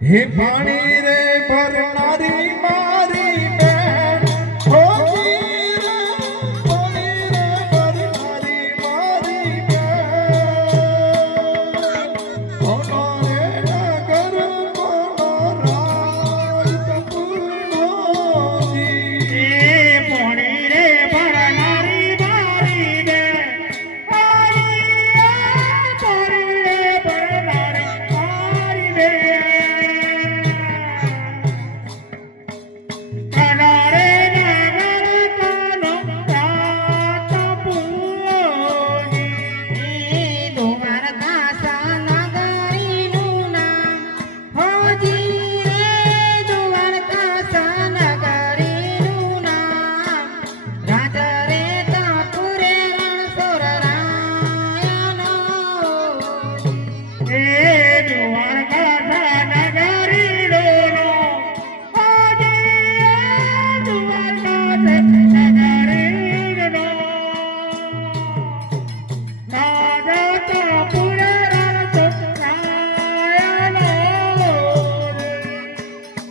हे पानी रे भरनारी मारी बेन होगी रे पानी रे भरनारी मारी बेन होनारे नगर मोनाराय सपूर्णो जी पानी रे भरनारी मारी बेन पानी रे भरनारी मारी बेन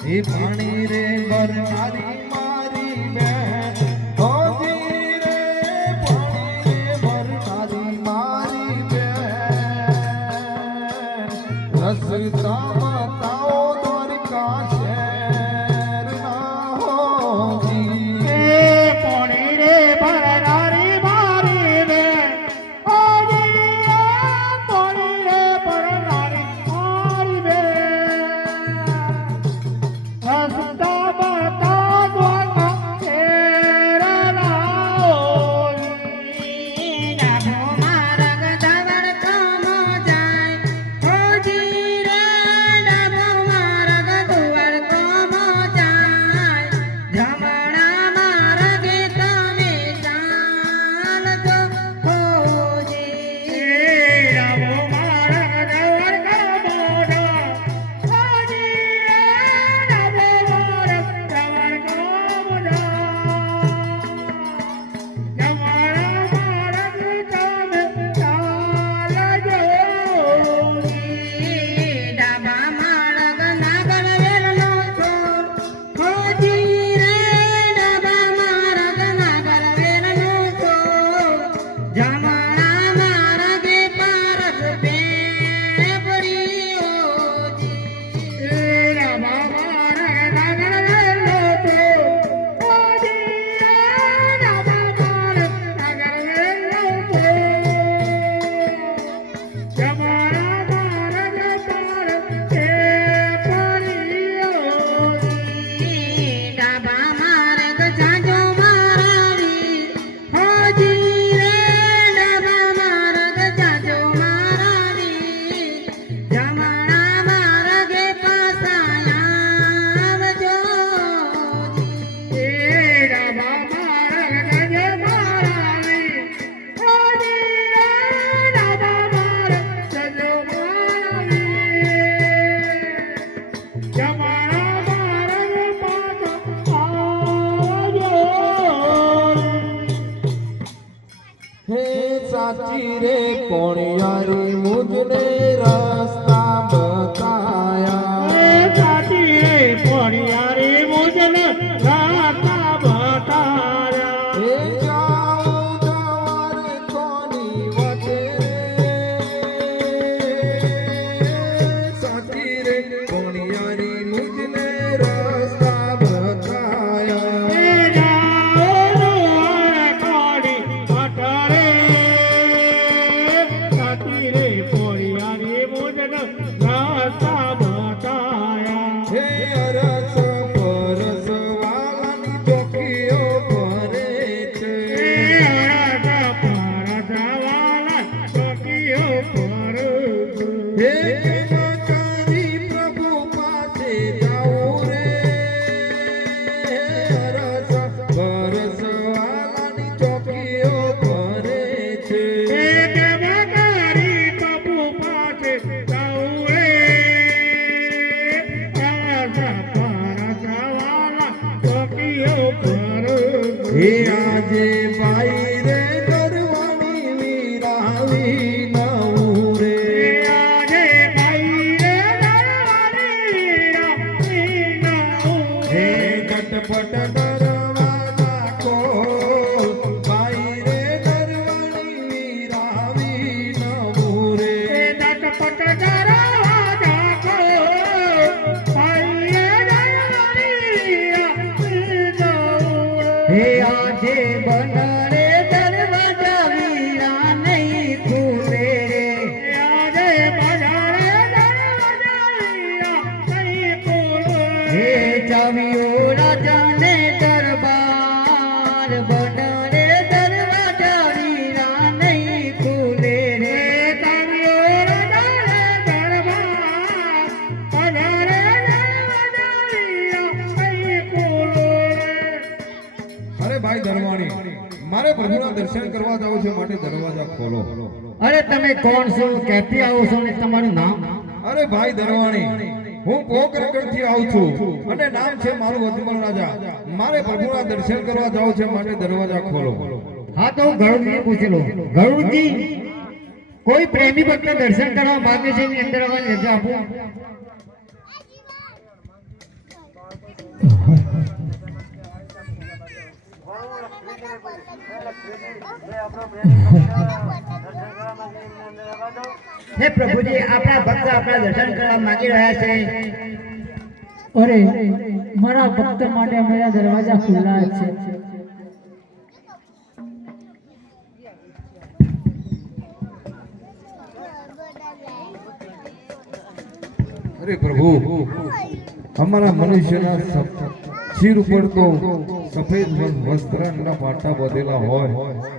हे पानी रे भरनारी मारी बेन होगी रे पानी रे भरनारी मारी बेन रसता बताओ द्वारिका शहर ना होगी पानी रे भरनारी मारी बेन होगी पानी रे भरनारी मारी बेन रस्ता बता द्वारका तेरा नाम जानो मार्ग दवर कम जाय होजी रे डबो मार्ग द्वार कम जाय जमणा मार्गे તમે ચાલજો હોજી ડબો માર્ગ દ્વાર કમ જાય હોજી साची रे पोणियारी मुझने रास्ता बताया साची रे पोणियारी मुझने रास्ता बताया हे जाऊं जवार कोनी वटे હે મકારી પ્રભુ પાસે જાઉં રે રસ બરસવાલાની ચોકીઓ ભરે છે એક મકારી પ્રભુ પાસે જાઉં રે પરસવાલા ચોકીઓ પર હે આજે ભાઈ રે દરવાણી વીરાવી નવું રે આજે ભાઈ રે દરવાણી હે કટપટ દરવાજા ખોલ ભાઈ રે દરવાણી વીરાવી નવું રે નટપટ દરવાજા ખોલ ભાઈ રે દરવાણી હે આજે બંધરે દરવાજા વીરા નહીં ખુલે રે આજે બજારે દરવાજા નહીં ખોલે હે ચાવીઓ રાજાને દરબાર બંધરે દરવાજા વીરા નહીં ખુલે રે અરે ભાઈ દરવાણી મારે પ્રભુના દર્શન કરવા જવું છે માટે દરવાજા ખોલો અરે તમે કોણ છો ક્યાંથી આવો છો ને તમારું નામ અરે ભાઈ દરવાણી હું પોકરગઢથી આવું છું અને નામ છે મારું વજમલ રાજા મારે પ્રભુના દર્શન કરવા જવું છે માટે દરવાજા ખોલો હા તો હું ગરુડજી પૂછી લઉં ગરુડજી કોઈ પ્રેમી ભક્ત દર્શન કરવા માંગે છે એની અંદર આવવાની રજા આપો હે પ્રભુજી આપણા ભક્ત આપણા દર્શન કરવા માંગી રહ્યા છે અરે મારા ભક્ત માટે અમારા દરવાજા ખુલ્લા છે અરે પ્રભુ અમારા મનુષ્યના શિર ઉપર તો સફેદ વસ્ત્રના પાટા બધેલા હોય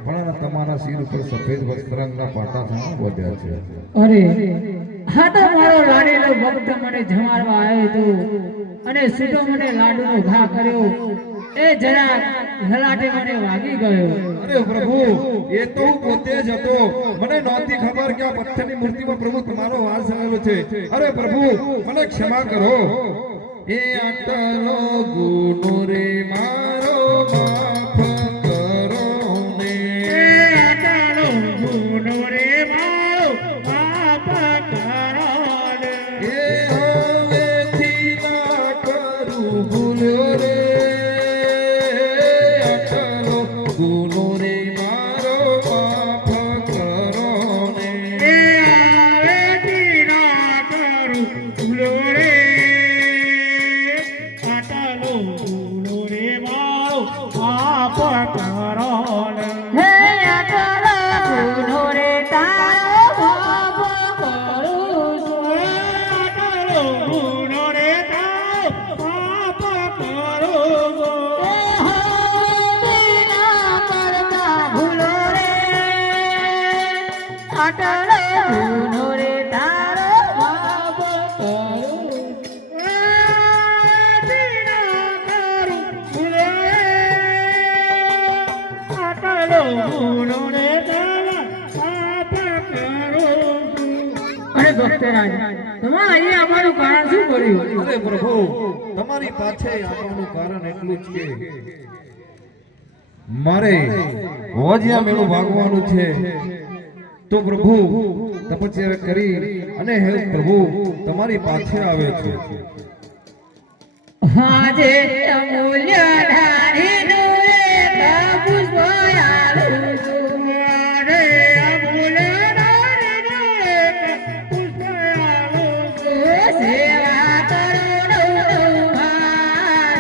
પણ તમારા શિર ઉપર સફેદ વસ્ત્રના પાટા ઘણા બધ્યા છે અરે હા તો મારો લાડેલો ભક્ત મને જમાડવા આવ્યો હતો અને સીધો મને લાડુનો ઘા કર્યો એ જરા લલાટે મને વાગી ગયો અરે પ્રભુ એ તો હું પોતે જ હતો મને નહોતી ખબર કે આ પથ્થરની મૂર્તિમાં પ્રભુ તમારો વાસ આવેલો છે અરે પ્રભુ મને ક્ષમા કરો એ આટલો ગુનો રે મારો માફ કરો ને આટલો ગુનો રે મારો માફ કરો ને એ હવેથી ના કરું ભૂલ્યો રે આટલો ગુનો રે મારો માફ કરો ને એ આવેથી ના કરું ભૂલો રે આટલો ગુનો રે મારો માફ કરો ને હે આટલા ગુનો રે તારો માફ કરું છું આટલો ગુનો રે તારો માફ કરો એ વિના કરતા ભૂલો રે આટલો ગુનો રે તારો માફ કરું અરે ભક્તરાજ તમે અહીંયા અમારું કારણ શું કર્યું અરે પ્રભુ તમારી પાછે આવવાનું કારણ એટલું જ કે મારે હોજિયા મેળું ભાગવાનું છે તો પ્રભુ તપસ્યા કરી અને હે પ્રભુ તમારી પાછે આવે છે આજે અમૂલ્ય ધારીનું એક પુષ્પ આલું છું. રે અમૂલ્ય નારીનું એક પુષ્પ આલું છું. એ સેવા કરો ભાર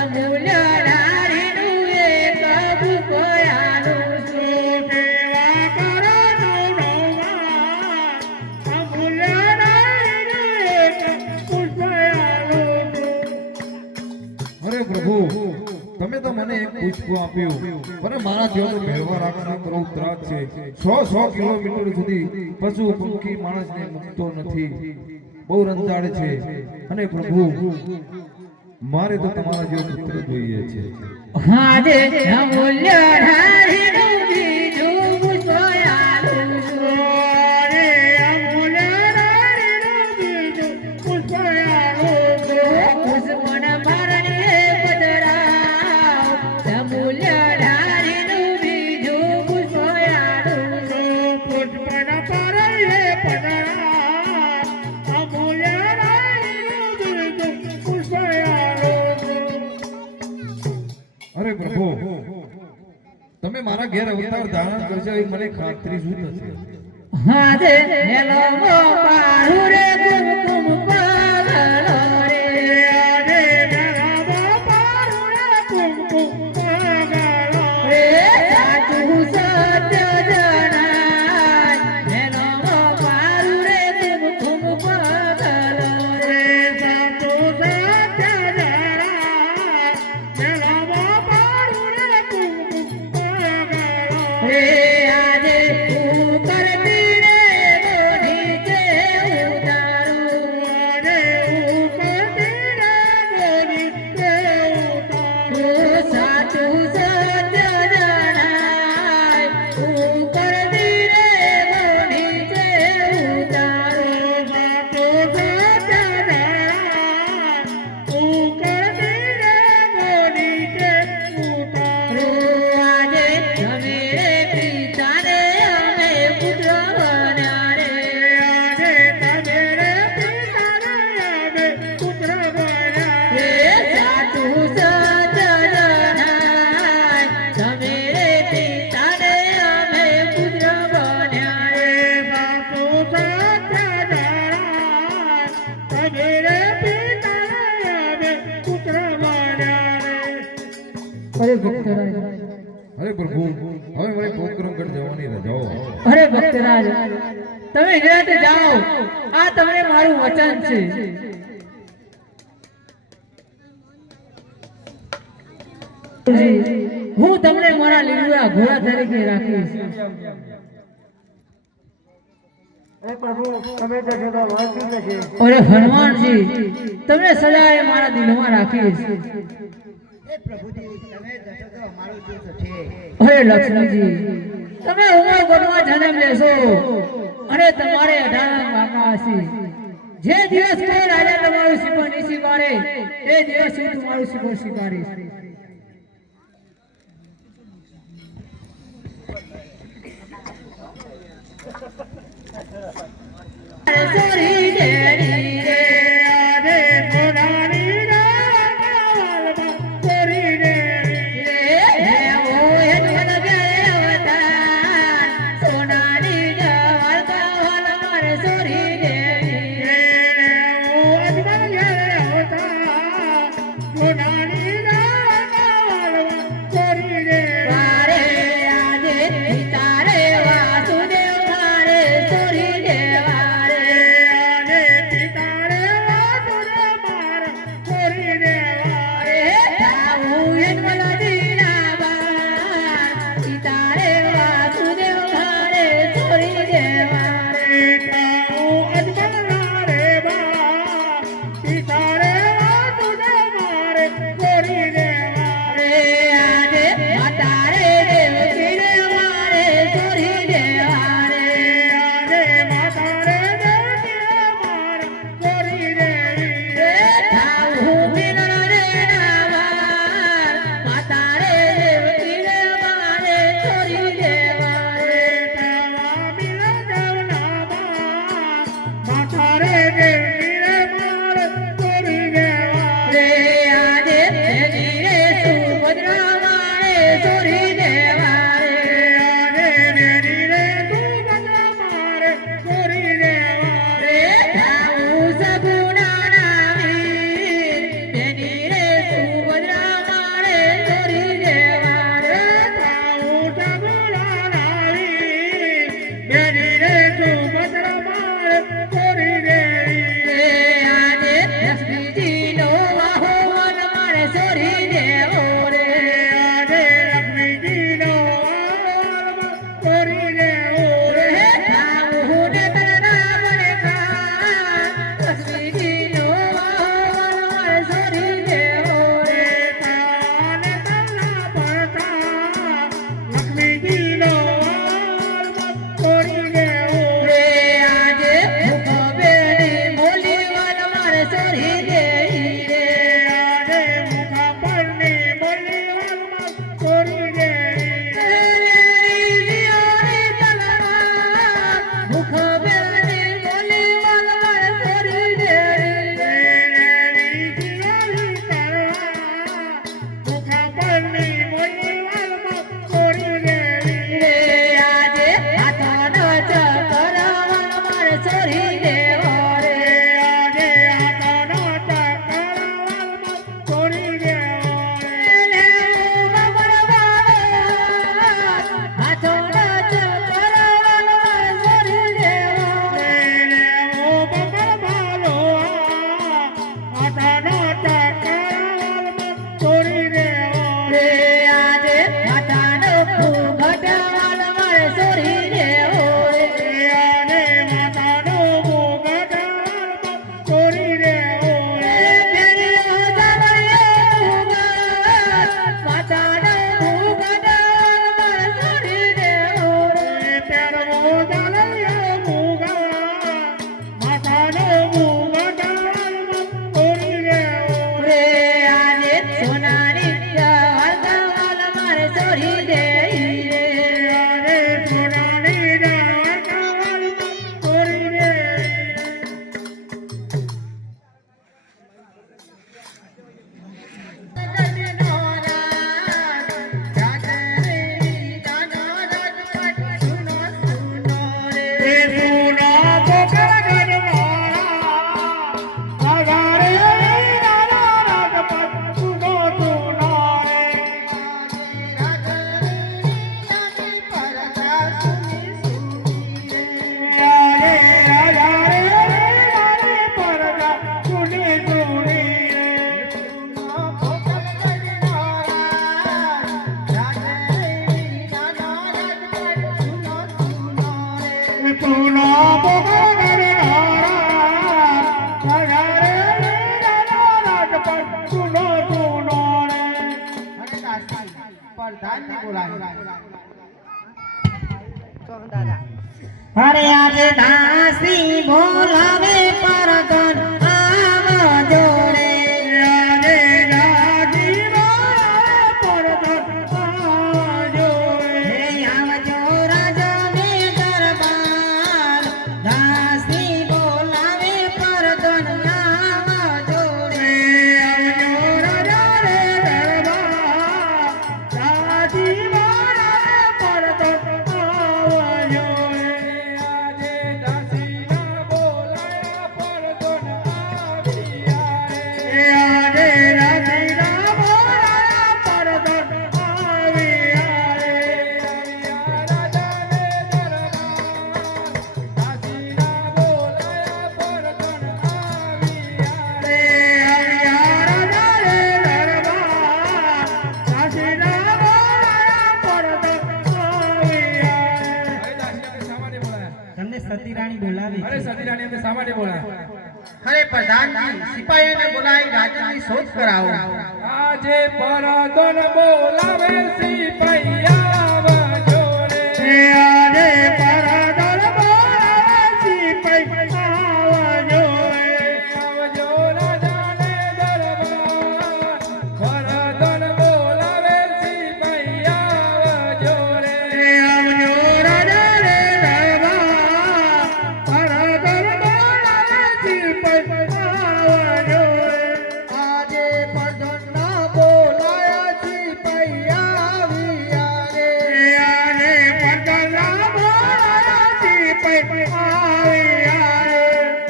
અમૂલ્ય ધારીનું એક પુષ્પ આલું છું. સેવા કરો નવનવા. અમૂલ્ય નારીનું એક પુષ્પ આલું છું. અરે પ્રભુ તમે તો પુષ્પ આપ્યું અને મારા જેવો ભેળવા રાખવાનો બહુ ત્રાસ છે 100 કિલોમીટર સુધી પશુ પંખી માણસને મુકતો નથી બહુ રંજાડ છે અને પ્રભુ મારે તો તમારા જેવો પુત્ર જોઈએ છે હાજે અમૂલ્ય ધારીનું બીજું પુષ્પયાલું રે અમૂલ્ય નારીનું બીજું પુષ્પયાલું પુષ્પન ભરણીએ પધરાવ અમૂલ્ય ધારીનું બીજું પુષ્પયાલું પુષ્પન પરયે પધરાવ અમૂલ્ય નારીનું બીજું પુષ્પયાલું અરે પ્રભુ તમે મારા ઘેર અવતાર ધારણ કરશો એ મને ખાતરી શું થશે હાજે હેલો પારું રે કુમકુમ પાગલો રે રે મેરા પારું રે કુમકુમ પાગલો રે સાચું સત્ય જણાય હેલો પારું રે કુમકુમ પાગલો રે સાચું સત્ય જણાય મેરા પારું રે કુમકુમ પાગલો રે આજે તું કરતી રે બોધી છે ઉતારું રે ઉપરથી રે બોલી તે ઉતારું તું સાચું સત્ય જણાય તું કરતી રે બોધી છે ઉતારું સાચું સત્ય જણાય તું કરતી રે બોલી તે ઉતારું આજે તમે રે પિતાને અમે પુત્ર બન્યા રે આજે તમે રે પિતાને અમે પુત્ર બન્યા રે સાચું સત્ય જણાય તમે રે પિતાને અમે પુત્ર બન્યા રે સાચું સત્ય જણાય તમે રે પિતાને અમે પુત્ર બન્યા અરે ભક્તરાજ અરે પ્રભુ હવે મારે પોકરણગઢ જવાની રજાઓ અરે ભક્તરાજ તમે નિરાંતે જાઓ આ તમને મારું વચન છે હું તમને મારા લીલુડા ઘોડા તરીકે રાખીશ અરે હનુમાનજી તમે સદાય મારા દિલમાં રાખીશ અરે લક્ષ્મણજી તમે ઉમરકોટમાં જન્મ લેશો અને તમારે 18 વાકા હશે જે દિવસ કોઈ રાજા તમારું શિખર નહીં સ્વીકારે એ દિવસ હું તમારું શિખર સ્વીકારીશ સોરી દેરી રે રે ઘોડાની રાવલમાં સોરી રે રે ઓ હેતવન ગયે અવતાર સોનાની જવાલ કાવલ માર સોરી દેરી રે ઓ અજમલ ઘેરે હોતા ઘોડાની રાવલમાં સોરી રે વારે આજે પિતારે વાસુદેવ મારે સોરી દેવારે આજે પિતા ઓ દાલૈયા મુગા માતાનો મુગટાલ તોરી રે રે આજે સોનાની વાલ મારે ચોરી દે રે આજે સોનાની વાલ તોરી રે એ સુના પોકળ ગરવાળા આગારે નાના રાજપટ સુનો સુનારે આરે આરે નાની પરદા સુની સુની સુનો પોકળ ગરવાળા આગારે નાના રાજપટ સુનો સુનારે અરે આજે દાસી બોલાવે પરગન આવજો રે આજે રાજી પરદા આવજો હે આવજો રાજાને દરબાર દાસી બોલાવે પરગન આવજો રે આવજો રાજા રે દરબાર રાજી પરદા આવજો આજે દાસીના બોલાયા પરદોન આવ્યા આજે રાજીના બોલાયા પરદા આવ્યા રે રાજાને દરબાર દાસીના બોલાયા પરદોન આવ્યા રે આવ્યા રાજા રે દરબાર રાજીના બોલાયા પરદા આવ્યા અરે દાસી આપણે શા માટે બોલાયા તમને સતી રાણી બોલાવી અરે સતી રાણી આપણે શા માટે બોલાયા અરે પ્રધાનજી સિપાહીઓને બોલાવી રાજ્યની શોધ કરાવો આજે પરદોન બોલાવે સિપૈયા જોડે આજે પરદળ બોલાવી પૈસાવજો આવજો રાજાને દરબાર પરદોન બોલાવે સિપૈયા જોડે આવજો રાજા રે દરબાર પરદળ બોલાવી પૈસાવજો આજે પરધનના બોલાયા સિપાહીયા આવ્યા રે આજે પરદળના બોલાવી પૈસાવ્યા રે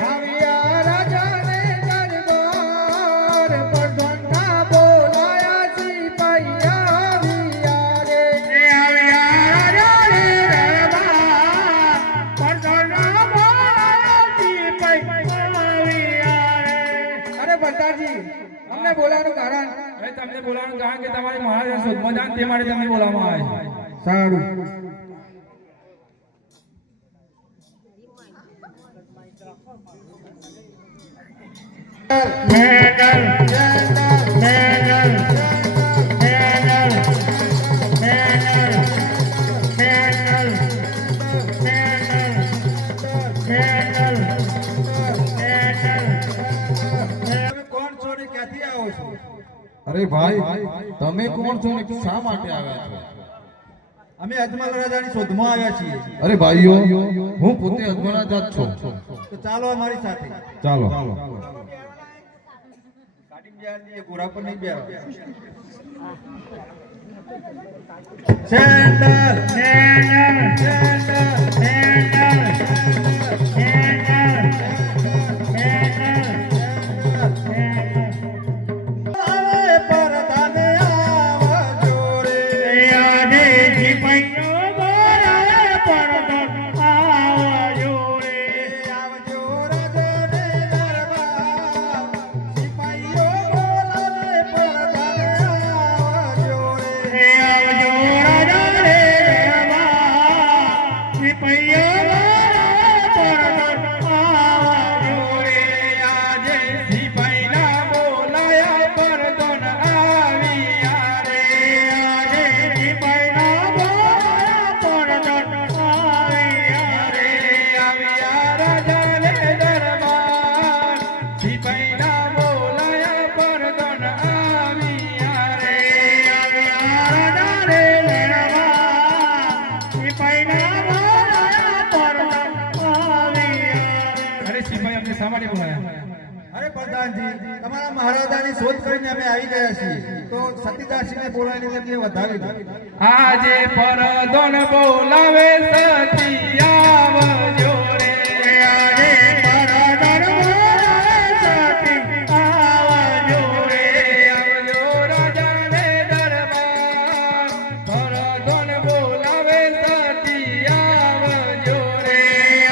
આવ્યા રાજાને દરબાર પરધનના બોલાયા સિપાહીયા આવ્યા રે આવ્યા રાજા રે દરબાર પરદળના બોલાવી પૈસાવ્યા રે અરે પ્રધાનજી અમને બોલાવાનું કારણ અરે તમને બોલાવવાનું કારણ કે તમારી મહારાજ શોધમાં જાણ તે માટે તમને બોલાવવામાં આવે સારું તમે કોણ છો ને ક્યાંથી આવો છો અરે ભાઈ તમે કોણ છો ને શા માટે આવ્યા છો અમે અજમલ રાજાની શોધમાં આવ્યા છીએ અરે ભાઈઓ હું પોતે અજમાના જાત છું તો ચાલો અમારી સાથે ચાલો ગાડી બેહાડી દઈએ, ઘોડા પર નહીં બેહાડવા. આવે પરદાને આવજો રે. આજે સિપાહીઓ બોલાવે પરદળ આવજો રે આવજો રાજાને દરબાર. સિપાહીઓ બોલાવે પરદાને આવજો રે. આવજો રાજા રે દરબાર સિપાહીઓ બોલાવે પરદળ આવજો રે આજે સિપાહીના બોલાયા પરદોન આવ્યા રે આજે સિપાહીના બોલાવે પરદળ આવ્યા શા માટે બોલાયા? અરે પ્રધાનજી, તમારા મહારાજાની શોધ કરીને અમે આવી ગયા છીએ, તો સતીદાસજીને બોલાવીને તેમને વધાવી દો. આજે પરદોન બોલાવે સતી આવજો રે. આજે પરદન બોલાવે સતી આવજો રે. આવજો રાજાને દરબાર, પરદોન બોલાવે સતી આવજો રે.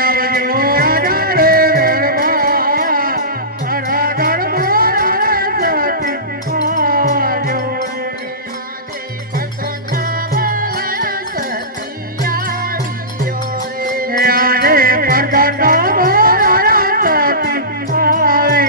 આવજો રાજાને દરબાર, પરદન બોલાવે સતી આવજો રે. આજે પરદન બોલાવે સતી આવ્યો રે.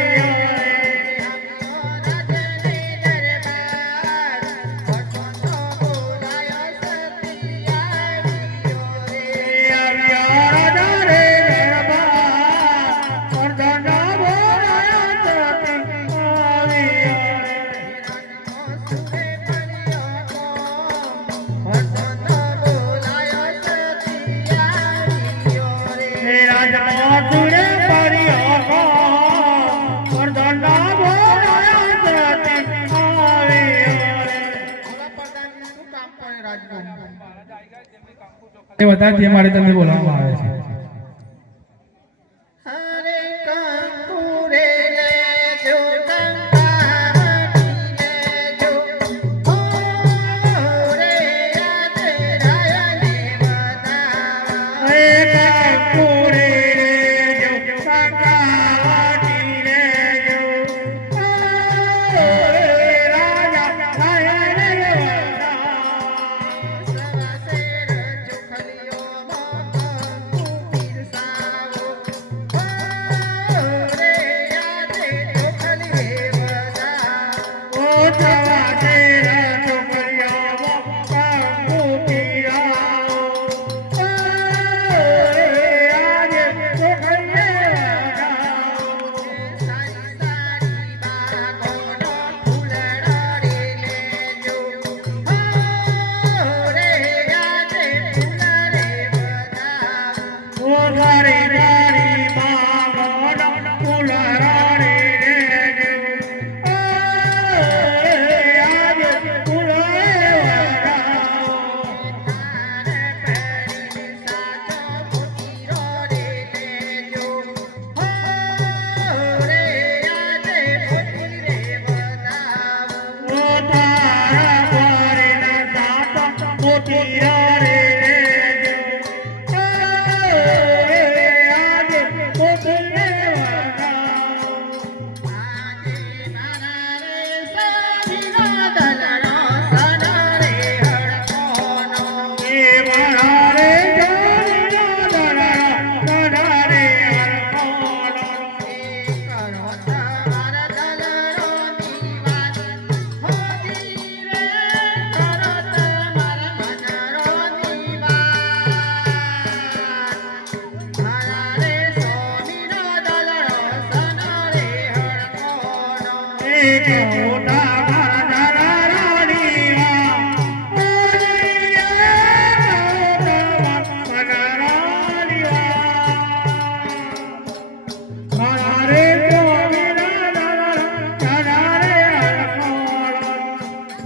એ બધાથી અમારે તમને બોલાવવામાં આવે છે. હરે કંકુરે લેજો કંકાવટી લેજો ઓ રે યાદ રાયને બતાવા સવાસેર ચુખલીઓ કંકુ પીરસાવો ઓ રે યાદ ચુખલી બતાવો સારી સારી બાગોનો ફૂલડો રે લેજો ઓ રે યાદ ફૂલ રે બતાવો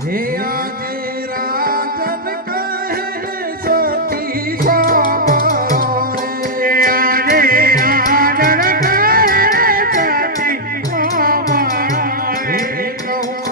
હે આજે રાજન કહે સતી સાંભળો રે. હે કહું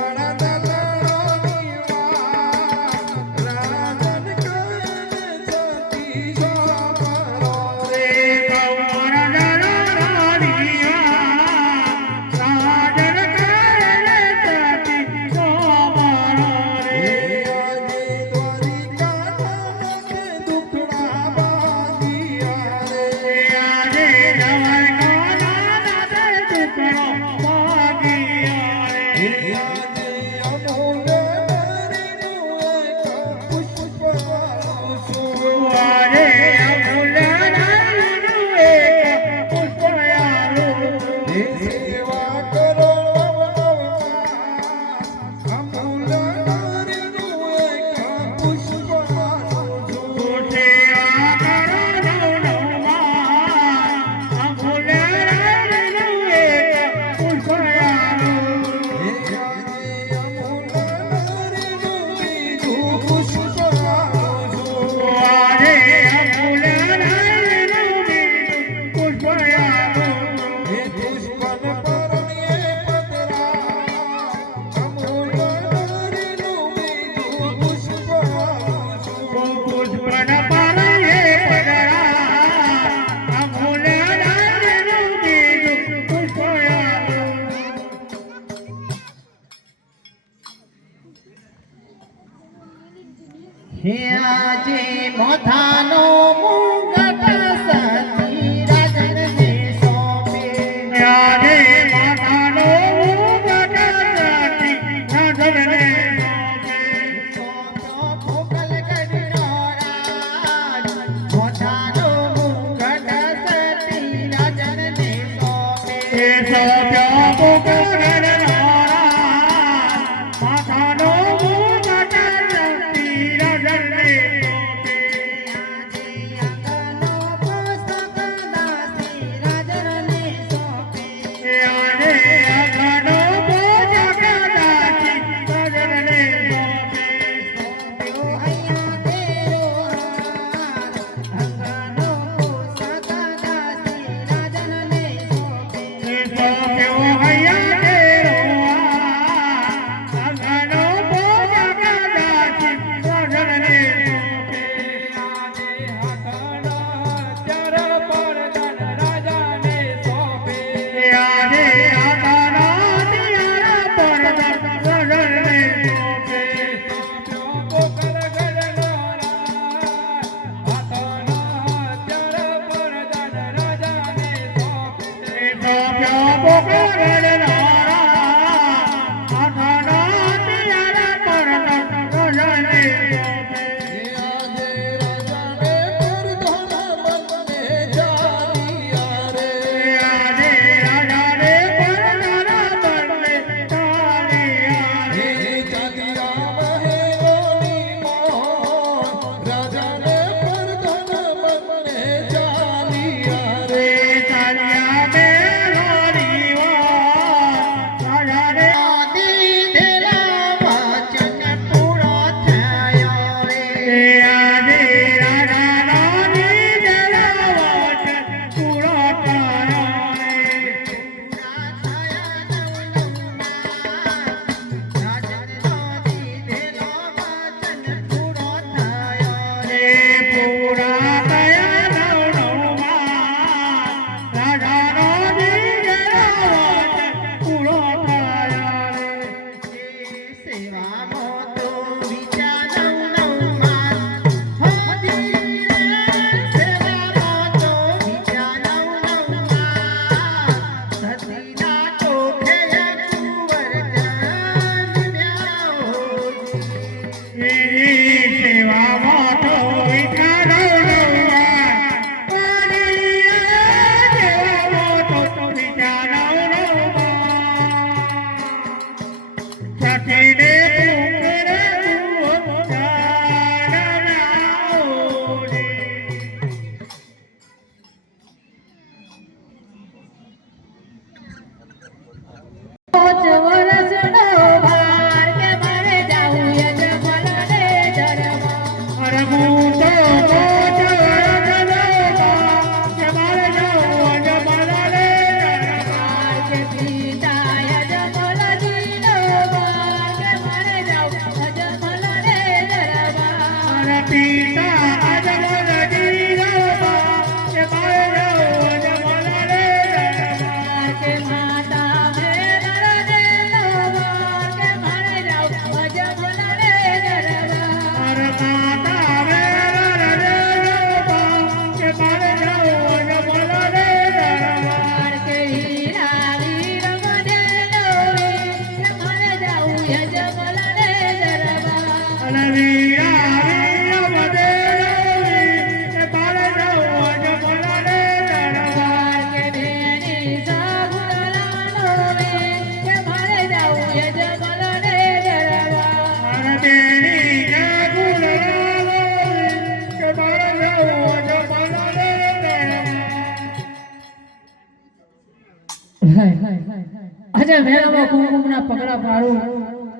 આજે મેળામાં કુમકુમના પગલા પાડું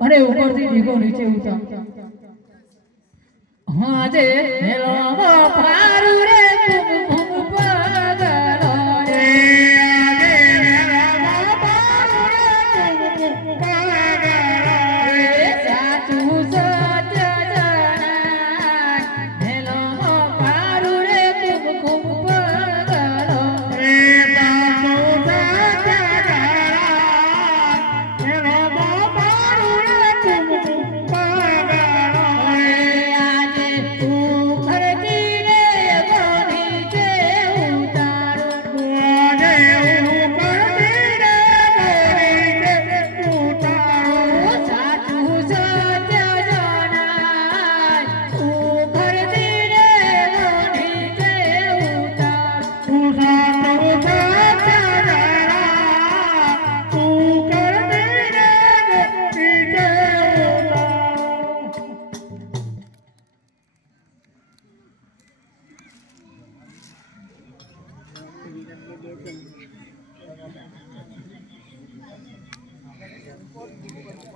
અને ઉપરથી ડીગો નીચે ઉતાર. હા આજે મેળામાં પાડું રે કુમકુમ પગલો રે. સાચું સત્ય જણાય મેળામાં પાડું રે કુમકુમ પગલો રે.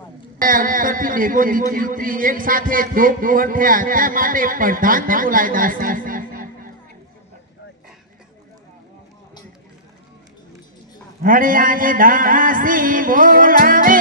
ઉપરથી ડેગો નીચે ઉતરી એક સાથે ધોપ ધોર થયા તે માટે પ્રધાનને બોલાવી દાસી. હરે આજે દાસી બોલાવે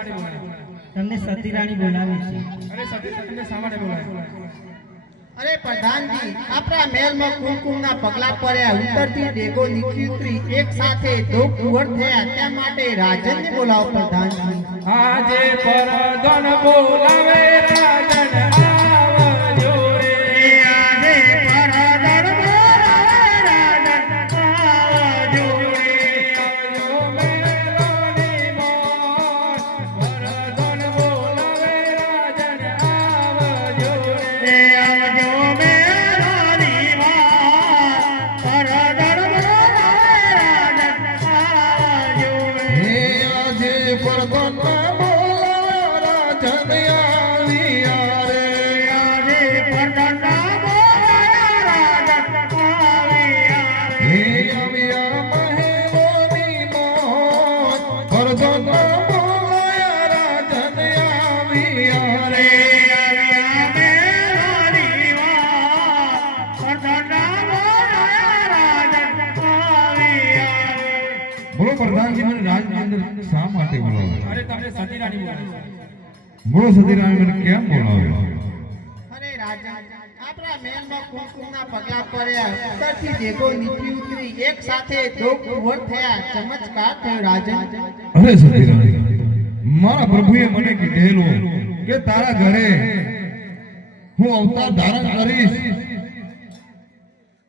માટે બોલાવ્યા? તમને સતી રાણી બોલાવી છે. અરે સતી તમને શા માટે બોલાવ્યા? અરે પ્રધાનજી, આપણા મહેલમાં કુમકુમના પગલા પડ્યા, ઉત્તરથી ડેગો નીચે ઉતરી એક સાથે દો કુંવર થયા, त्या માટે રાજનને બોલાવો પ્રધાનજી. આજે પરદન બોલાવે રાજન આવજો રે. આજે પરદન બોલાવે રાજન આવજો રે. આવજો મેલોની મોર, પરદન બોલાવે રાજન આવજો રે. આવજો મેરાની માં પરદન બોલાવે રાજન આવજો રે. હે આજે પરદન બોલાવે રાજન આવ્યા રે. આજે પરદન બોલાવે રાજન આવ્યા રે. હે આવ્યા મહેલોની મોર, પરદન બોલાયા રાજન આવ્યા રે. આવ્યા મેરાની માં પરદન બોલાવે રાજન આવ્યા રે. બોલો પ્રધાનજી, મને રાજની અંદર શા માટે બોલાવ્યો? અરે તમને સતી રાણી બોલાવે. બોલો સતીરાણી, મને કેમ બોલાવ્યો? અરે રાજન, આપણા મહેલમાં કુમકુમના પગલા પડ્યા, ઉત્તરથી ડેગો નીચે ઉતરી એક સાથે દો કુંવર થયા, ચમત્કાર થયો રાજન. અરે સતીરાણી, મારા પ્રભુએ મને કીધેલું કે તારા ઘરે હું અવતાર ધારણ કરીશ,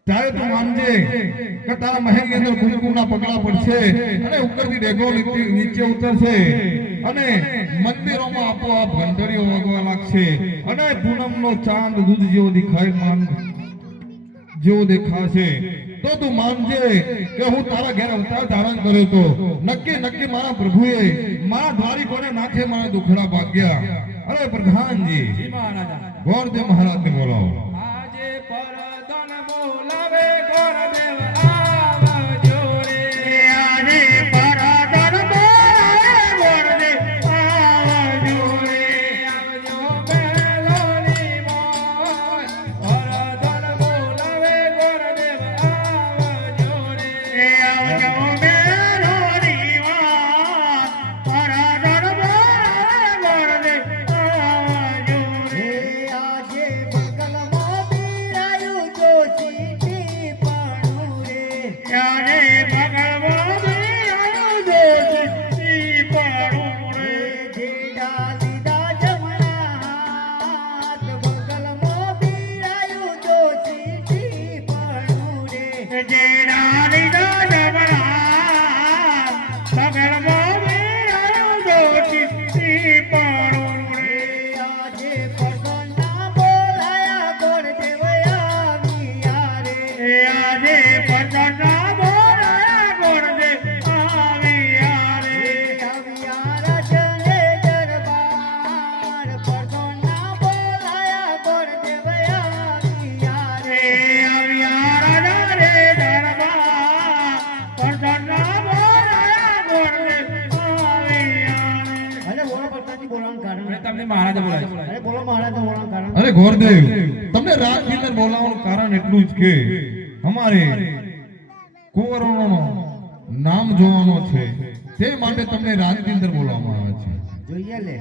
ત્યારે તું માનજે કે તારા મહેલની અંદર કુમકુમના પગલા પડશે અને ઉપરથી ડેગો નીચે ઉતરશે અને મંદિરોમાં આપોઆપ ઘંટડીઓ વાગવા લાગશે અને પૂનમનો ચાંદ દૂધ જેવો દેખાય માન જેવો દેખાશે. તો તું માનજે કે હું તારા ઘેર અવતાર ધારણ કર્યો તો નક્કી મારા પ્રભુએ મારા દ્વારિકોને નાથે મારા દુખડા ભાગ્યા. અરે પ્રધાનજી, જી મહારાજા. ગોરદેવ મહારાજને બોલાવો. આજે પરદન બોલાવે ગોરદેવ આવજો રે. આજે પરદન બોલાવે ગોરદેવ આવજો રે. આવજો મેલોની મોર, પરદન બોલાવે ગોરદેવ આવજો રે. આવજો મેલોની માં પરદન બોલાવે ગોરદેવ આવજો રે. આજે બગલમાં પીરાયું જોશી પાણું રે. આજે ભગવાન આવ્યો જોશી પડું રે. જેડા લીધા જમણા હાથ, બગલમાં પીરાયું જોશી પાણું રે. જેડા લીધા જમણા ભગવાન આવ્યો જોશી પડું રે. આજે પરદના બોલાયા ગોરદેવ આવ્યા રે. આજે પતના બોલાયા ગોરદેવ આવ્યા રે. આવ્યા રાજને દરબાર, પરદના બોલાયા ગોરદેવ આવ્યા રે. આવ્યા રાજા રે દરબાર, પતના બોલાયા ગોરદેવ આવ્યા રે. અરે બોલો પ્રધાનજી, બોલાવાનું કારણ. અરે તમને મહારાજા બોલાવે. અરે બોલો મહારાજ, બોલાવાનું કારણ. અરે ગોરદેવ, તમને રાજની અંદર બોલાવવાનું કારણ એટલું જ કે અમારે કુંવરોનો નામ જોવાનો છે, તે માટે તમને રાજની અંદર બોલાવવામાં આવે છે. જોઈએ લે.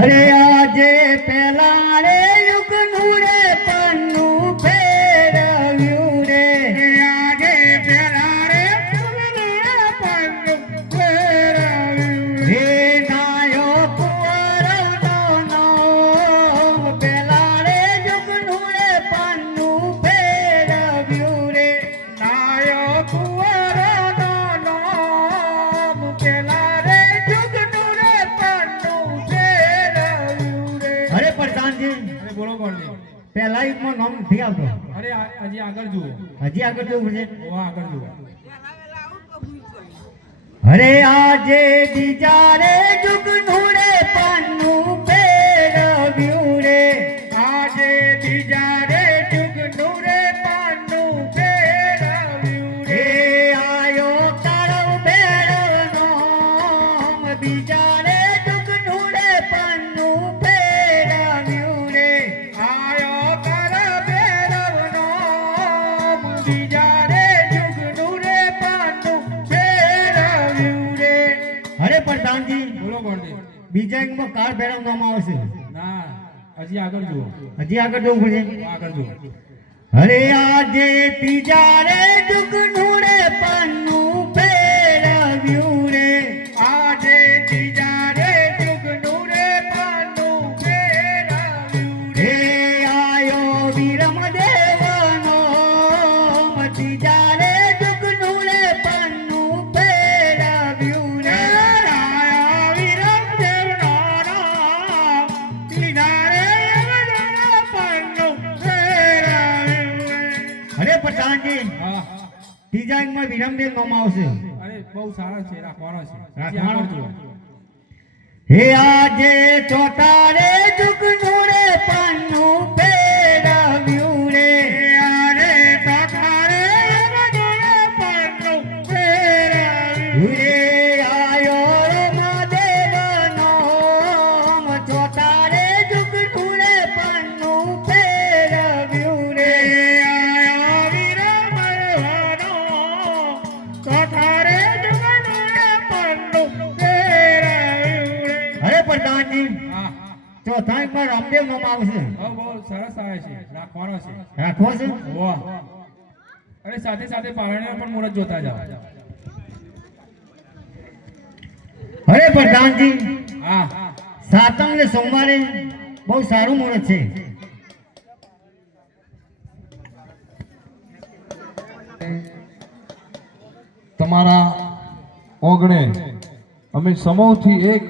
અરે આજે પેલા રે યુગનું રે પન્નું ફેરવ્યું રે. આજે પેલા રે યુગનું રે પન્નું ફેરવ્યું રે. નાયો કુંવરવનો નામ, પેલા રે યુગનું રે પન્નું ફેરવ્યું રે. નાયો કુંવરનો નામ, પેલા રે યુગનું રે પન્નું ફેરવ્યું રે. અરે પ્રધાનજી, અરે બોલો ગોરદેવ. પહેલા યુગમાં નામ નથી આવતો. અરે હજી આગળ જુઓ. હજી આગળ જવું છે. ઓ આગળ જુઓ. અરે આજે બીજા રે જુગનું રે પાનું ફેરવ્યું રે. આજે બીજા રે જુગનું રે પાનું ફેરવ્યું રે. આયો કાળો ભેળવનો, બીજા રે જુગનું રે પાનું બીજા અંકમાં કાર ભેળા નામ આવશે. ના હજી આગળ જુઓ, હજી આગળ જવું પડશે. આગળ જુઓ. અરે આજે ત્રીજા રે જુગનું રે પાનું ફેરવ્યું રે. આજે ત્રીજા રે જુગનું રે પાનું ફેરવ્યું રે. આયો વિરમ દેવનો ત્રીજા રે જુગનું રે પાનું ફેરવ્યું રે. આયો વિરમ દેવનો ત્રીજા રે જુગનું પાનું ફેરવ્યું રે. અરે પ્રધાનજી, હા ત્રીજા અંકમાં વિરમદેવ નામ આવશે. અરે બહુ સારા છે, રાખવાનો છે. હજી રાખવાનો. આગળ જુઓ. હે આજે ચોથા રે જુગનું રે પાનું ફેરવ્યું રે. અરે ચોથા રે જુગનું રે પાનું ફેરવ્યું રે. આયો રમાદેવનો ચોથા રે જુગનું રે પાનું ફેરવ્યું રે. આયો વિરમદેવનો ચોથા રે જુગનું રે પાનું ફેરવ્યું રે. અરે પ્રધાનજી, હા ચોથા અંકમાં રામદેવ નામ આવશે. બહુ સરસ આવે છે, રાખવાનો છે. રાખવો છે. વાહ. અરે સાથે સાથે પારણ્યના પણ મુહૂર્ત જોતા જાઓ. અરે પ્રધાનજી, હા સાતમ ને સોમવારે બહુ સારું મુહૂર્ત છે. તમારા ઓગણે અમે સમૂહથી એક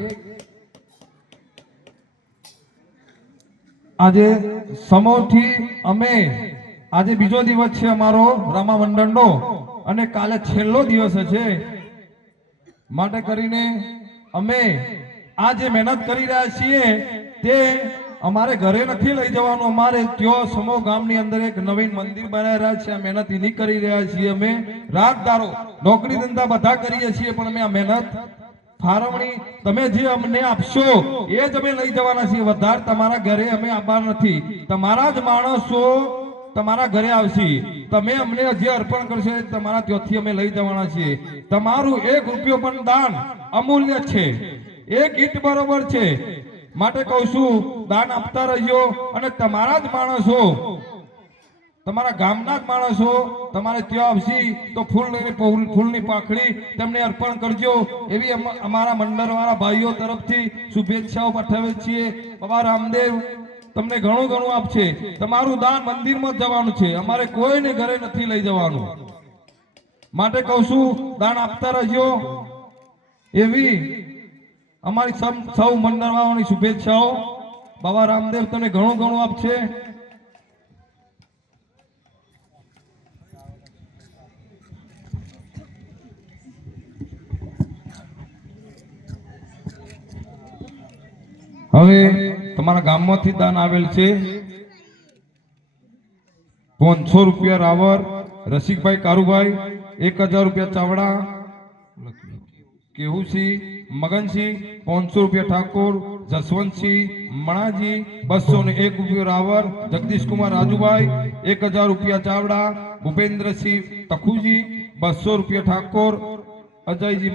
આજે સમૂહથી અમે આજે બીજો દિવસ છે અમારો રામા મંડળનો અને કાલે છેલ્લો દિવસ છે. માટે કરીને અમે આ જે મહેનત કરી રહ્યા છીએ તે અમારે ઘરે નથી લઈ જવાનું. અમારે ત્યાં સમૂહ ગામની અંદર એક નવીન મંદિર બનાવી રહ્યા છે. આ મહેનત એની કરી રહ્યા છીએ. અમે રાત દારો નોકરી ધંધા બધા કરીએ છીએ, પણ અમે આ મહેનત ફાળવણી તમે જે અમને આપશો એ જ અમે લઈ જવાના છીએ. વધારે તમારા ઘરે અમે આવવા નથી. તમારા જ માણસો તમારા ઘરે આવશે. તમે અમને જે અર્પણ કરશો એ તમારા ત્યાંથી અમે લઈ જવાના છીએ. તમારું 1 રૂપિયો પણ દાન અમૂલ્ય છે. એક ઈંટ બરોબર છે. માટે કહું છું, દાન આપતા રહેજો. અને તમારા જ માણસો, તમારા ગામના જ માણસો તમારે ત્યાં આવશે તો ફૂલની પાખડી તેમને અર્પણ કરજો. એવી અમારા મંડળવાળા ભાઈઓ તરફથી શુભેચ્છાઓ પાઠવે છીએ. બાબા રામદેવ તમને ઘણું ઘણું આપશે. તમારું દાન મંદિરમાં જ જવાનું છે. અમારે કોઈને ઘરે નથી લઈ જવાનું. માટે કહું છું, દાન આપતા રહેજો. એવી અમારી સૌ મંડળવાળાની શુભેચ્છાઓ. બાબા રામદેવ તમને ઘણું ઘણું આપશે. હવે તમારા ગામમાંથી દાન આવેલ છે 500 રૂપિયા રાવર રસિકભાઈ કારુભાઈ, 1000 રૂપિયા ચાવડા કેવુસિંહ મગનસિંહ, 500 રૂપિયા ઠાકોર જસવંતસિંહ મણાજી, 201 રૂપિયા રાવર જગદીશકુમાર રાજુભાઈ, 1000 રૂપિયા ચાવડા ભૂપેન્દ્રસિંહ તખુજી, 200 રૂપિયા ઠાકોર અજયજી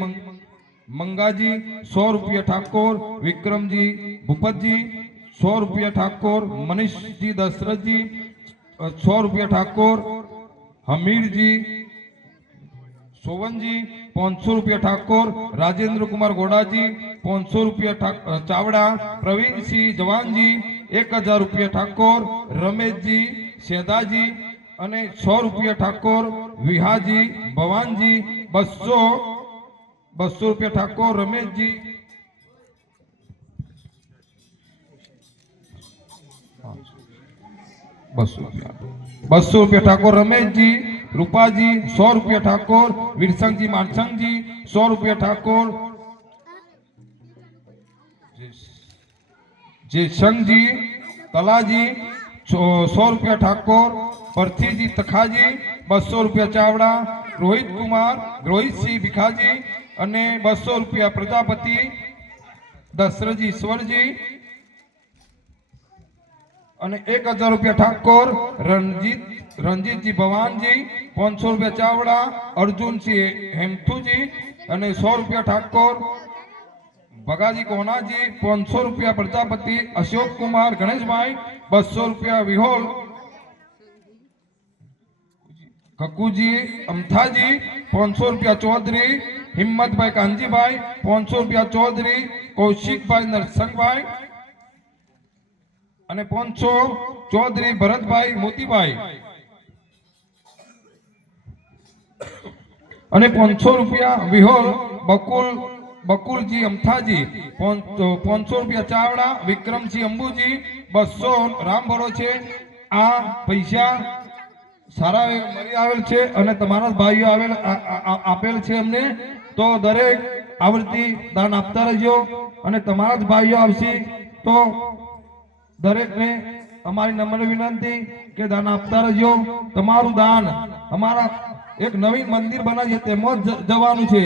મંગાજી, 100 રૂપિયા ઠાકોર વિક્રમજી ભૂપતજી, 100 રૂપિયા ઠાકોર મનીષજી દશરથજી, 100 રૂપિયા ઠાકોર હમીરજી સોવનજી, 500 રૂપિયા ઠાકોર રાજેન્દ્ર કુમાર ગોડાજી, 500 રૂપિયા ચાવડા પ્રવીણસિંહ જવાનજી, 1000 રૂપિયા ઠાકોર રમેશજી સેદાજી અને 100 રૂપિયા ઠાકોર વિહાજી ભવાનજી, 200 રૂપિયા ઠાકોર રમેશજી, 200 રૂપિયા ઠાકોર રમેશજી રૂપાજી, 100 રૂપિયા ઠાકોર વીરસંગજી માનસંગજી, 100 રૂપિયા ઠાકોર જેસંગજી તલાજી, 100 રૂપિયા ઠાકોર પરથીજી તખાજી, 200 રૂપિયા ચાવડા રોહિતસિંહ ભીખાજી અને 200 રૂપિયા પ્રજાપતિ દશરથજી ઈશ્વરજી અને 1000 રૂપિયા ઠાકોર રણજીતજી ભવાનજી, 500 રૂપિયા ચાવડા અર્જુનસિંહ હેમથુજી અને 100 રૂપિયા ઠાકોર ભગાજી કોનાજી 500 રૂપિયા પ્રજાપતિ, અશોક કુમાર ગણેશભાઈ 200 રૂપિયા વિહોલ, કકુજી અમથાજી 500 રૂપિયા ચૌધરી, હિંમતભાઈ કાંજીભાઈ 500 રૂપિયા ચૌધરી, કૌશિકભાઈ નરસંગભાઈ અને 500 ચૌધરી ભરતભાઈ મોતીભાઈ અને 500 રૂપિયા વિહોલ બકુલજી અમથાજી, 500 રૂપિયા ચાવડા વિક્રમસિંહ અંબુજી, 200 રામ ભરો છે. આ પૈસા સારા મળી આવેલ છે અને તમારા ભાઈઓ આપેલ છે અમને, તો દરેક આવૃત્તિ દાન આપતા રહેજો અને તમારા જ ભાઈઓ આવશે તો દરેકને અમારી નમ્ર વિનંતી કે દાન આપતા રહેજો. તમારું દાન અમારા એક નવીન મંદિર બનાવીએ તેમાં જવાનું છે.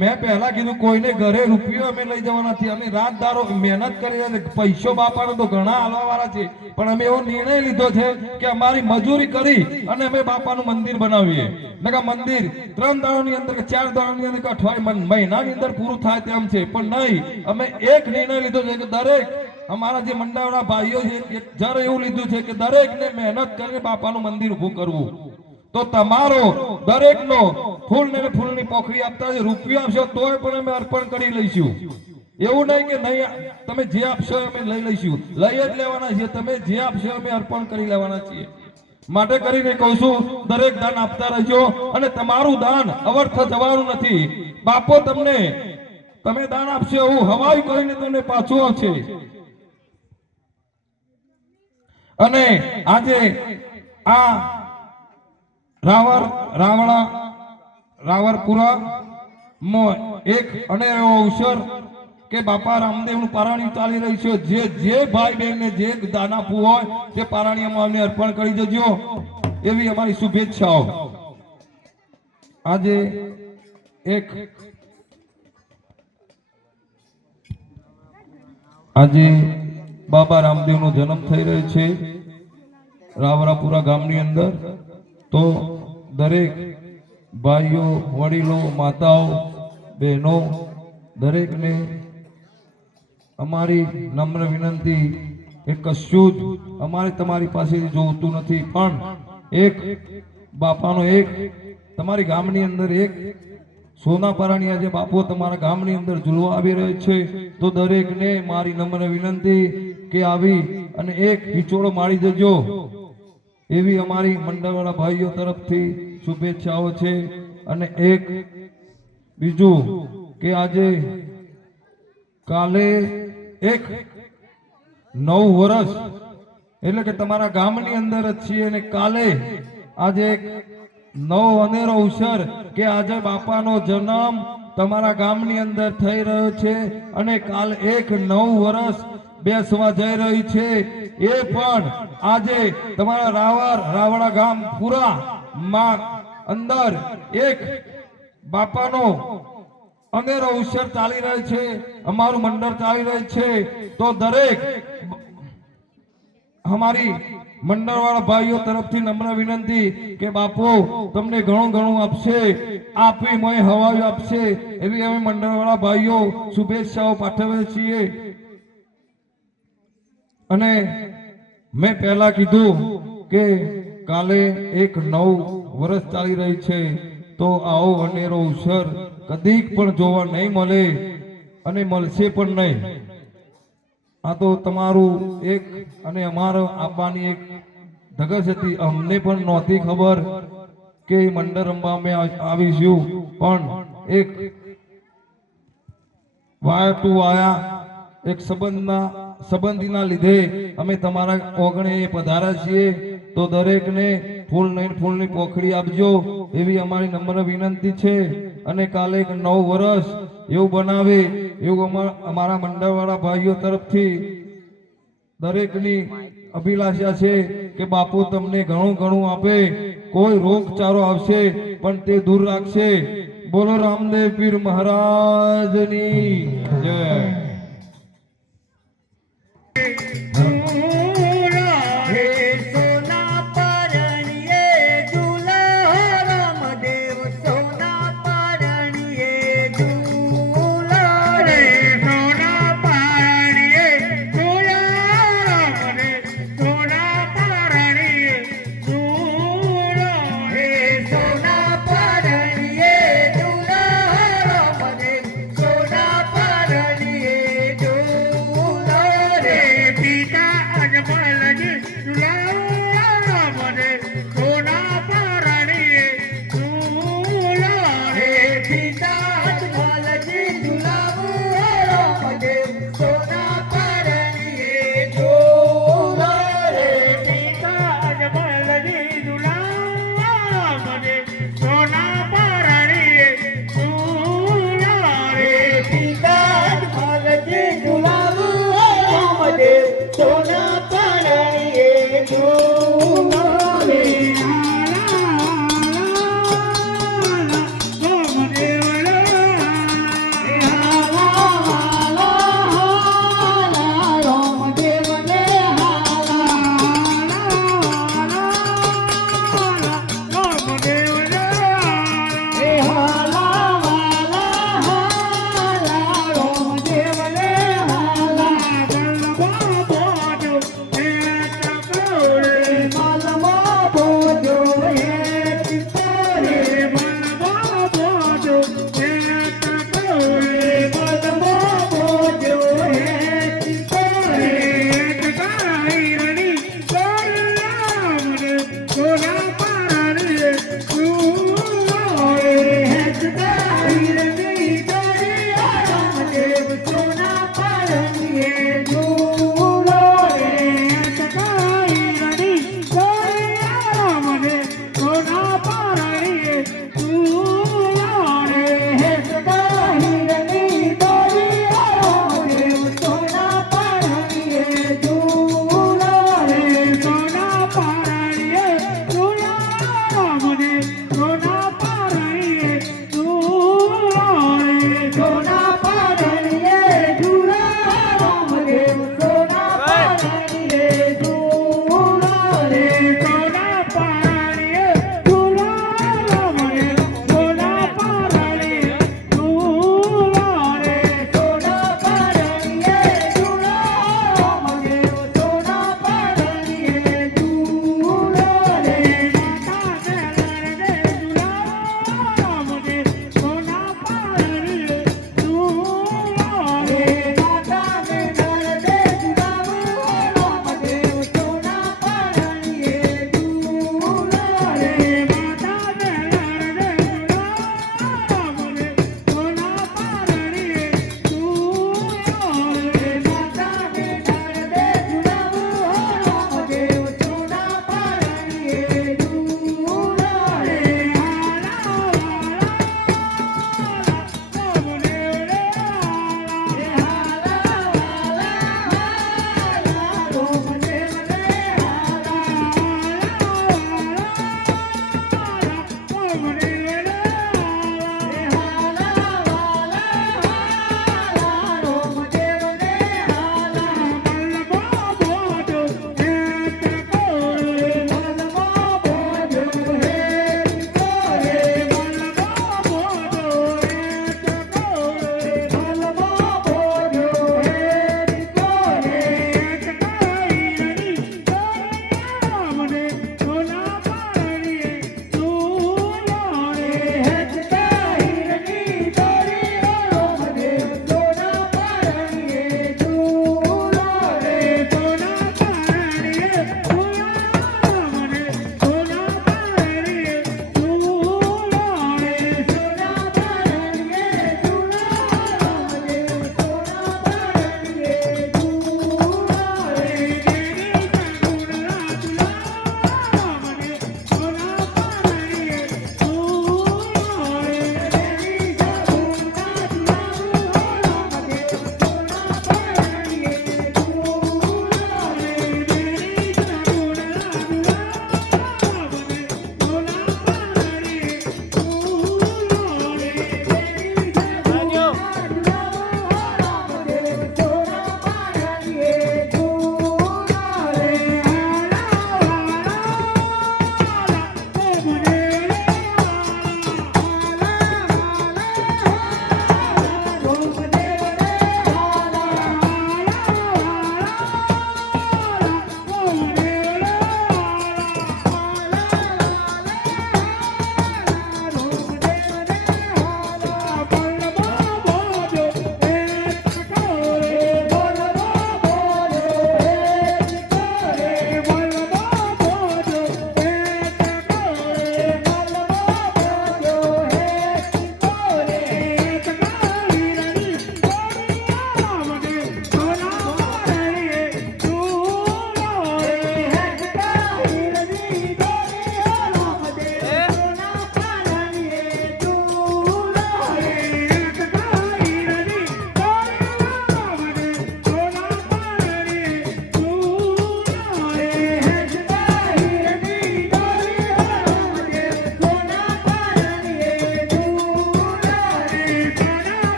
મેં પહેલા કીધું કોઈને ઘરે રૂપિયો અમે લઈ જવાના નથી. અમે રાત દારો મહેનત કરી અને પૈસો બાપાનો તો ઘણા હાલવા વાળા છે, પણ અમે એવો નિર્ણય લીધો છે કે અમારી મજૂરી કરી અને અમે બાપાનું મંદિર બનાવીએ. નકા મંદિર 3 દાડાની અંદર કે 4 દાડાની અંદર કે અઠવાડિયા મહિનાની અંદર પૂરું થાય તેમ છે, પણ નહીં. અમે એક નિર્ણય લીધો છે કે દરેક અમારા જે મંડળના ભાઈઓ છે જ્યારે એવું લીધું છે કે દરેકને મહેનત કરીને બાપાનું મંદિર ઊભું કરવું. તો તમારો દરેકનો ફૂલ ને ફૂલની પોખરી આપતા રૂપિયો આપશો તોય પણ અમે અર્પણ કરી લઈશું. એવું નહીં કે નહીં, તમે જે આપશો અમે લઈ લઈશું, લઈ જ લેવાના છીએ. તમે જે આપશો અમે અર્પણ કરી લેવાના છીએ. માટે કરીને કહું છું દરેક દાન આપતા રહેજો અને તમારું દાન અવર્થ જવાનું નથી. બાપો તમને તમે દાન આપશો એવું હવાઈ કરીને તમને પાછું આવશે. અને આજે આ રાવરપુરા એક અનેરો અવસર કે બાપા રામદેવનું પારાણી ચાલી રહ્યું છે. જે ભાઈ બહેન ને જે દાન આપવું હોય તે પારાણીમાં અમને અર્પણ કરી દેજો એવી અમારી શુભેચ્છાઓ. આજે બાબા રામદેવનો જન્મ થઈ રહ્યો છે રાવરાપુરા ગામની અંદર. તો દરેક ભાઈઓ, વડીલો, માતાઓ, બહેનો દરેકને અમારી નમ્ર વિનંતી કે કશું જ અમારે તમારી પાસેથી જોતું નથી, પણ એક બાપાનો એક તમારી ગામની અંદર એક સોના પારાણી આજે બાપો તમારા ગામની અંદર ઝૂલવા આવી રહ્યો છે. તો દરેકને મારી નમ્ર વિનંતી કે આવી અને એક હિચોડો મારી દેજો એવી અમારી મંડળવાળા ભાઈઓ તરફથી શુભેચ્છાઓ છે. અને એક બીજું કે આજે કાલે એક 9 વર્ષ એટલે કે તમારા ગામની અંદર જ છીએ અને કાલે આજે એક નવો અનેરો અવસર કે આજે બાપાનો જન્મ તમારા ગામની અંદર થઈ રહ્યો છે અને કાલ એક 9 વર્ષ બેસવા જઈ રહી છે. એ પણ આજે તમારા રાવડા ગામ પૂરા માં અંદર એક બાપાનો અનેરો અવસર ચાલી રહ્યો છે, અમારું મંડળ ચાલી રહ્યું છે. તો દરેક અમારી મંડળવાળા ભાઈઓ તરફથી નમ્ર વિનંતી કે બાપુ તમને ઘણું આપશે, આપી મોય હવાયું આપશે એવી અમે મંડળવાળા ભાઈઓ શુભેચ્છાઓ પાઠવીએ છીએ. અને મેં પહેલા કીધું કે કાલે એક 9 વર્ષ ચાલી રહી છે, તો આવો અનેરો અવસર કદીક પણ જોવા નહીં મળે અને મળશે પણ નહીં. આ તો તમારું એક અને અમારો આપવાની એક ધગસ હતી. અમને પણ નહોતી ખબર કે મંડળ રમવા અમે આવીશું, પણ એક વાયા ટુ વાયા એક સંબંધીના લીધે અમે તમારા ઓગણે પધાર્યા છીએ. તો દરેકને ફૂલની પોખડી આપજો એવી અમારી નમ્ર વિનંતી છે. અને કાલે એક 9 વર્ષ એવું બનાવે એવું અમારા મંડળવાળા ભાઈઓ તરફથી દરેકની અભિલાષા છે કે બાપુ તમને ઘણું આપે. કોઈ રોગચારો આવશે પણ તે દૂર રાખશે. બોલો રામદેવ પીર મહારાજની જય. સોના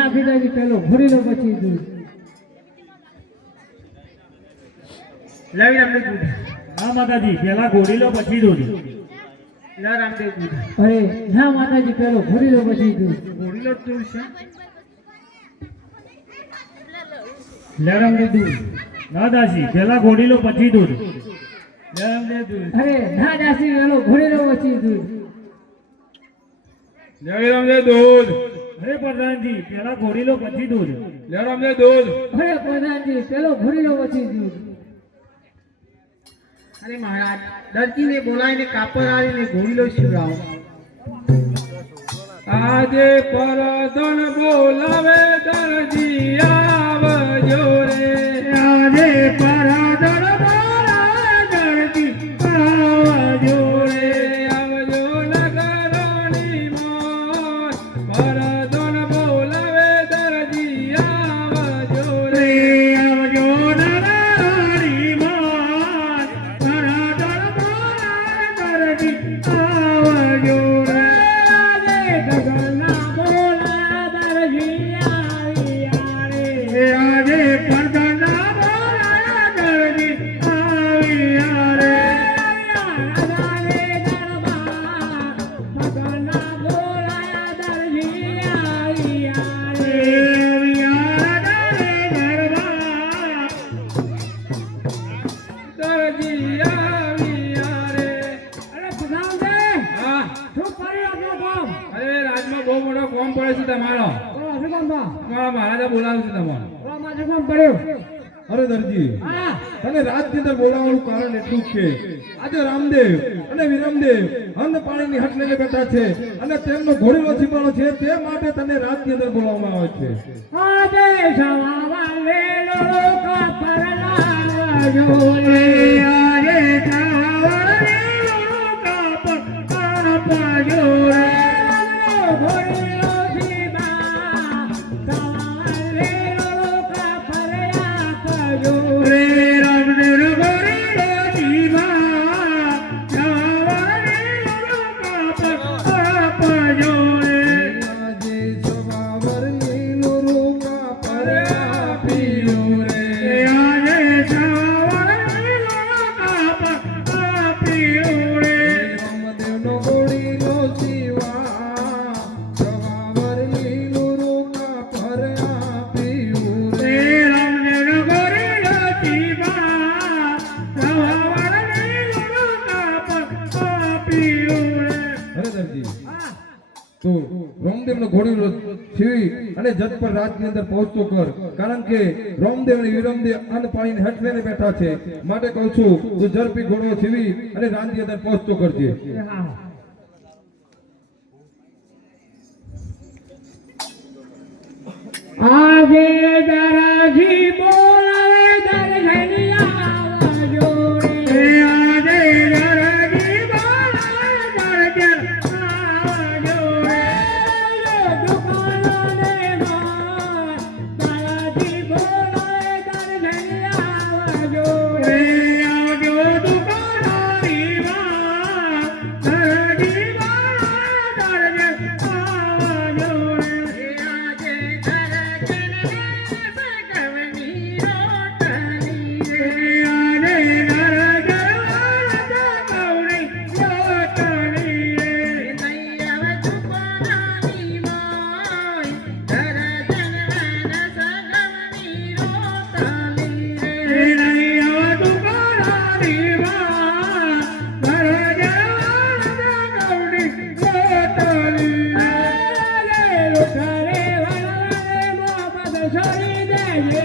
ના પિતાજી પેલો ભરી લો પછી દૂધ. લાવી રામદેવ દૂધ. હા માતાજી પેલા ઘોડી લો પછી દૂધ. લા રામદેવ દૂધ. અરે ના માતાજી પેલો ભરી લો પછી દૂધ. ઘોડીલો જ દૂધ છે. લેરામદેવ દૂધ. ના દાસી પેલા ઘોડી લો પછી દૂધ. લેરામદેવ દૂધ. અરે ના દાસી પેલો ભરી લો પછી દૂધ. જય રામદેવ દૂધ. અરે પ્રધાનજી પેલા ઘોડી લો પછી દૂધ. જય રામદેવ દૂધ. અરે પ્રધાનજી પેલો ભરી લો પછી દૂધ. અરે મહારાજ દરજીને બોલાવીને કાપડ આવીને ઘોડીલો શિવરાવ. આજે પરદન બોલાવે દરજી આવજો રે. આજે પરાદર બોલા દરજી આવજો રે. આવજો નગરોની મોર. પરદન બોલાવે દરજી આવજો રે. આવજો નરારી માન પરાદર બોલા દરજી આવજો રે. ગગનના બોલા દરજી આવ્યા રે. આજે પરદાના બોલા દરજી આવ્યા રે. રાધાને દરબાર ગગનના બોલા દરજી આવ્યા રે. દરજી આવ્યા રે. અરે પ્રધાનજી હા. શું કરી આપણો કામ? અરે રાજમાં બહુ મોટો કોમ પડે છે તમારો. બોલો શું કામ બા? તમારા મહારાજા બોલાવે છે તમારો. બોલો માં શું કામ પડ્યું? અરે દરજી, હા તને રાજની અંદર બોલાવવાનું કારણ એટલું જ છે આજે રામદેવ અને વિરમદેવ અન્ન પાણીની હટ લઈને બેઠા છે અને તેમનો ઘોડીલો છીપાણો છે તે માટે તને રાજની અંદર બોલાવવામાં આવે છે. આજે સવાવા વેલો કા પરલાવજો રે. આજે કાવડીનો કાપ કાપજો રે. ઘોડીલો શિબા સવાવા વેલો કા પરલાવજો રે. રામદેવ ગોરીલો જીવા કાવડીનો કાપ કાપજો રે. આજે સવાવર લીલો રૂપા પર આપીયો રે. આજે કાવડીનો કાપ કાપ્યો રે. રામદેવનો ઘોડીલો શિવા સવાવર લીલો રૂપા પર આપીયો રે. રામદેવ ગોરીલો જીવા કાવડીનો કાપ કાપ્યો રે. અરે દરજી, તો રામદેવનો ઘોડીલો છીવી અને જજ પર રાજની અંદર પહોંચતો કર કારણ કે રામદેવ અને વિરમદેવ અન્ન પાણીને હટ લઈને બેઠા છે માટે કહું છું તું ઝડપી ઘોડો છીવી અને રાજની અંદર પહોંચતો કરજે. આજે દરજી બોલાવે દરજી આવજો રે. આજે દરજી બોલાવે દરજી આવજો રે. દુકાનને માં દરજી બોલાવે દરજી આવજો રે. આવજો દુકાનની માં દરજી બોલાવે દરજી આવજો રે. આજે દરજીને સગવની રોટલી રે. આજે દરજી બોલાવે લોટલી રે. નહીં આવે દુકાનની મોય. દરજન વાના સગવની રોટલી રે. લોટારે વાળાને મોહબ્બત છોડી દેજે.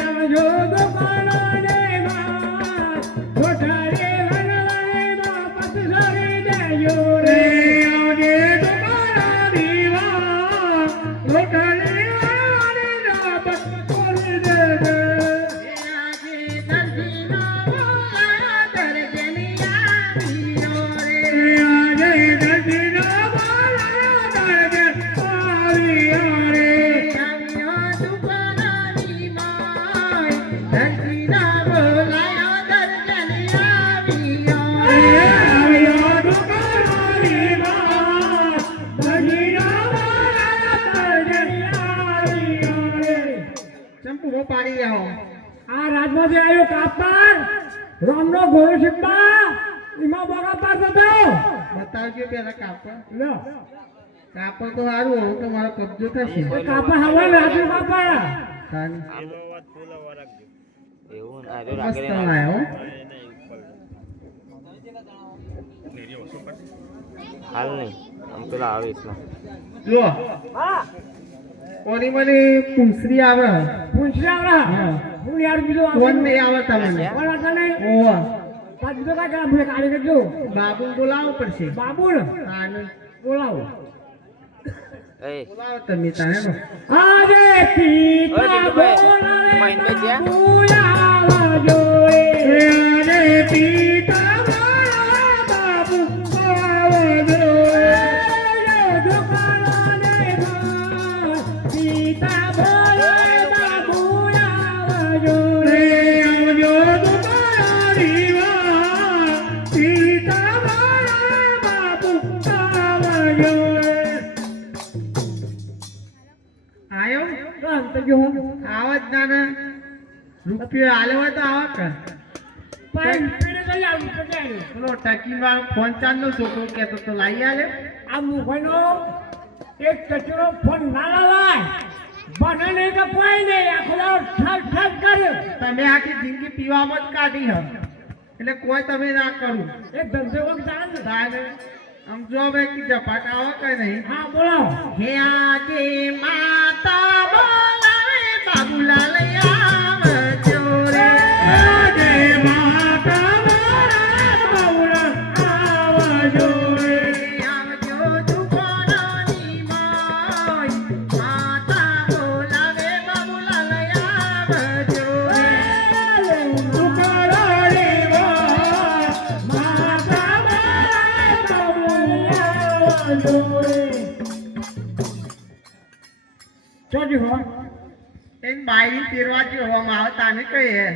આવજો દુકાનને માં લોટારે વાળાને મોહબ્બત છોડી દેજો રે. આજે દરજીનો બોલા દરજની આવ્યો રે. આવ્યો દુકાનની મોય. દરજીનો બોલાયો દરજની આવ્યો રે. બેહો. આ રાજમાંથી આવ્યો કાપર રામનો ઘોડો સિપ્પા એમાં બગા પાર થતો બતાવજો પેલા કાપડ. લો કાપડ તો સારું હોય તો મારો કબજો થશે. એ કાપર હવા નાખ્યું કાપર તાન. એવું મસ્ત લાયો. હાલ નહીં આમ પેલા આવે એટલા જો કોની મને કુંસરી આવે. પૂંછડા હું યાર બીજો કોણ નહીં આવે તમને? કોણ હતા નહીં ઓવા પાછું બીજો કાંઈ કામ છે કાઢી કરજો બાબુ બોલાવવો પડશે. બાબુ ને તાન બોલાવો એ બોલાવો તમે તાને. આજે ઓય પિતા જીતુભાઈ, બોલાવે મહિનભાઈ જ્યાં? બાબુ આવજો આજે પિતા બોલાવે બાબુ આવજો દુકાને પિતા બોલાવે બાબુ આવજો આવજો દુકાની પિતા બોલાવે બાબુ આવજો આયો રામ તો જો આવત નાના રૂપિયો આલે હોય તો આવો કે પણ પીડે તો આવું તો ક્યાં પેલો ટકી વાળો ફોન ચાલનો છોકરો કહેતો તો લાવી આલે. આ મુભાઈનો એક કચરો ફોન ના લાવાય બને નહીં કે કોઈ નહીં આખો દાડો ઠગ ઠગ કર્યો તમે આખી જિંદગી પીવામાં જ કાઢી હ એટલે કોઈ તમે ના કરું. એક ધંધો વખત ચાલે ને તાને આમ જો બે કે ઝપાટ આવો કે નહીં. હા બોલાવો હે આજે માતા બોલાવે બાબુલાલ આવજો રે. આજે માતા મારા બાબુલા આવજો રે આવજો દુકાનની માય માતા બોલાવે બાબુલાલ આવજો રે. દુકાળાની માતા મારા બાબુલા આવજો રે ચોજી હો એક બાઈ તેરવા જે હોવામાં આવે તાને કહીએ